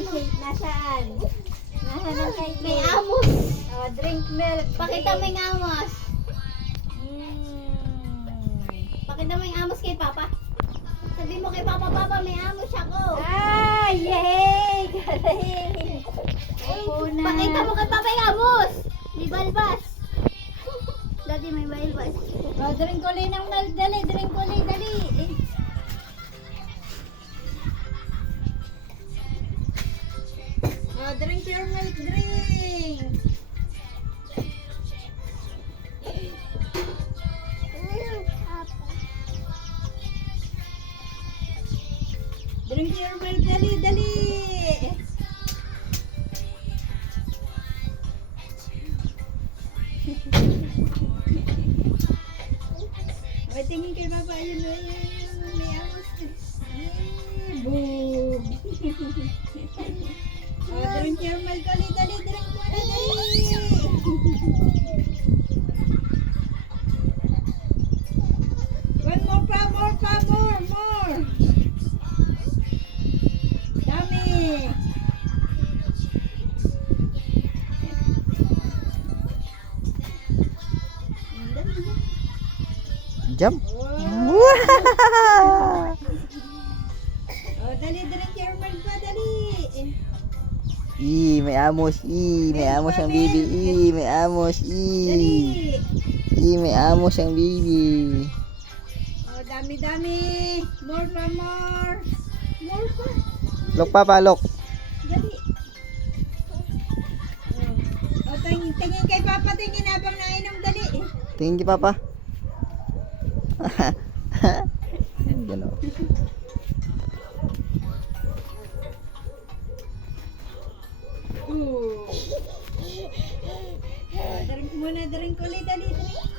milkshake. Nasaan? Nasaan ang milkshake? May amos. Oh, drink milk. Pakita mo yung amos. Mm. Pakita mo yung amos kay Papa. Sabi mo kay Papa, Papa, may amos ako. Ah, yay! Galing! Opo na. Pakita mo kay Papa yung amos. May balbas. Dati may balbas. Oh, drink ulit ng milk. Dali, drink ulit. Dali. Oh, drink your milk. Drink. Drink your milk. Dali, dali. May tingin kay Papa. Ayun, ayun. May awas. Boom. Oh, drink your milk. Dali, dali. Drink mo na. Dali. One more pa. More pa. More. More. Dami. Jump. Oh, Wow! oh, dali, drink your milk pa. Dali. May amos. May amos ang bibi. May amos. Dali. May amos ang bibi. Oh, dami, dami. More pa. More. More pa. Look Papa, look. Dali. Oh, tingin, tingin kay Papa, tingin habang nainom, dali. Tingin kay Papa. Gano. Oh, drink muna, drink ulit, dali, drink.